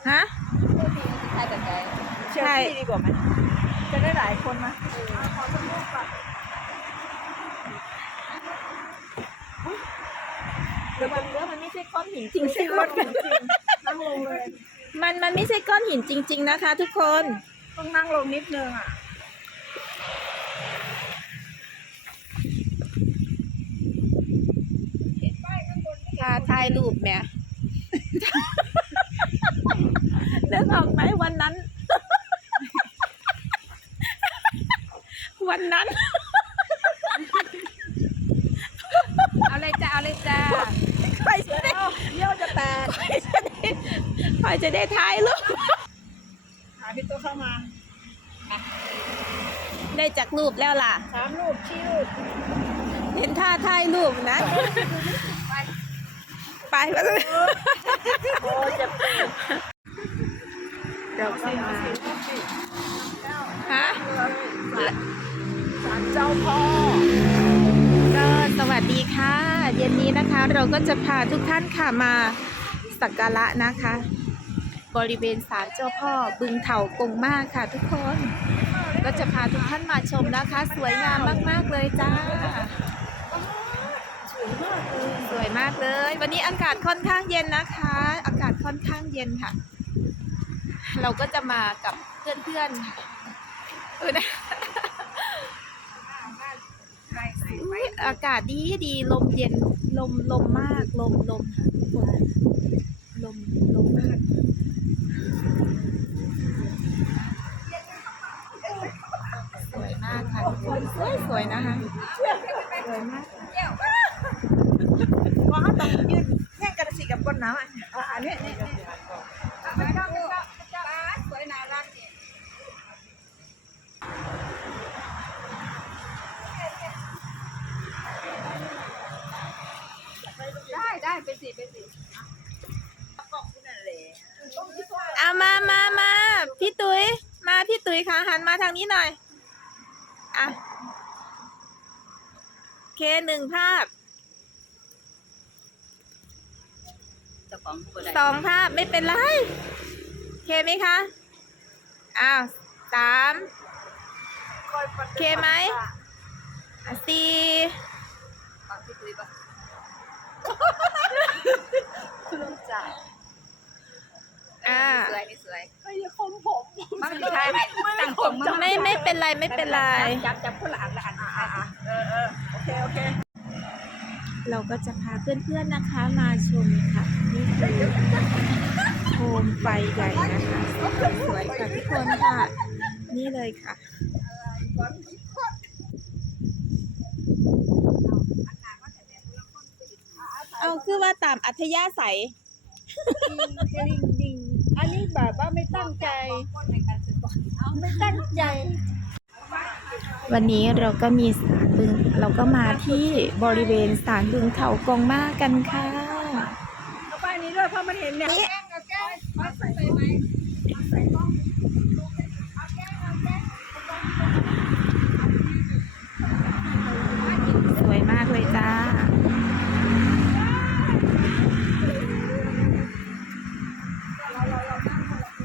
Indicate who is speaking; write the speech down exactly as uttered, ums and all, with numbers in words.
Speaker 1: ฮะ
Speaker 2: ใช่แต่ใจ
Speaker 1: เชลซีดีกว่าไหมจะได้หลายคนมาขอสมุดก่อนระวังเด้อมันไม่ใช่ก้อนหินจริงใช่ก้อนหินจริงนั่งลงเลยมันมันไม่ใช่ก้อนหินจริงๆนะคะทุกคนต้องนั่งลงนิดนึงอ่ะถ่ายถ่ายรูปแม่นึกออกไหมวันนั้น วันนั้น
Speaker 2: เอาเลยจ้าเอาเลยจ้า
Speaker 1: ใครจะได้เยี่ยวจะแตกใครจะได้ใครจะได้ถ่ายรูปหาพี่ตัวเข้ามาได้จากรูปแล้วล่ะสามรูปชี้รูปเห็นท่าถ่ายรูปนะไปไปแล้วโอ้จะเดี๋ยวเข้ามาฮะศาลเจ้าพ่อก็สวัสดีค่ะเย็นนี้นะคะเราก็จะพาทุกท่านค่ะมาสักการะนะคะ บริเวณศาลเจ้าพ่อบึงเถากงมาค่ะทุกคนก็จะพาทุกท่านมาชมนะคะสวยงามมากๆเลยจ้าสวยมากเลยวันนี้อากาศค่อนข้างเย็นนะคะอากาศค่อนข้างเย็นค่ะเราก็จะมากับเพื่อนๆค่ะเออนะอากาศดีดีลมเย็นลมลมมากลมลมค่ะทุกคนลมลมมากสวยมากค่ะทุกคนสวยสวยนะคะสวยมากว่าเขาต้องยืนแย่งกันสิกับก้นน้ำอ่ะอันนี้นี่นี่สวยน่ารัก
Speaker 2: ได้ได้ไปสิไปสิ
Speaker 1: เอามามามาพี่ตุ้ยมาพี่ตุ้ยค่ะหันมาทางนี้หน่อยอ่ะเคหนึ่งภาพสองภาพไม่เป็นไรเคไหมคะอ้าวสามเคไหมอ่ะสี่
Speaker 2: ฟังพี่ตุ้ยป่ะ
Speaker 1: อ่า
Speaker 2: สวยนี่สวย
Speaker 1: ไม่คมผม
Speaker 2: มันไม่ใช่ตั้งผมมัน
Speaker 1: ไม่ไม่เป็นไรไม่เป็นไร
Speaker 2: จับจับคนละอันละอันอ่า
Speaker 1: เออเออโอเคโอเคเราก็จะพาเพื่อนๆนะคะมาชมค่ะนี่คือโคมไฟใหญ่นะคะสวยๆค่ะทุกคนค่ะนี่เลยค่ะเอาคือว่าตามอัธยาศัยดิงดิงอันนี้แบบว่าไม่ตั้งใจไม่ตั้งใจ วันนี้เราก็มีศาลบึงเราก็มาที่บริเวณศาลบึงเถากงมากันค่ะ
Speaker 2: เอาป้ายนี้ด้วยเพราะมันเห็นเนี่ย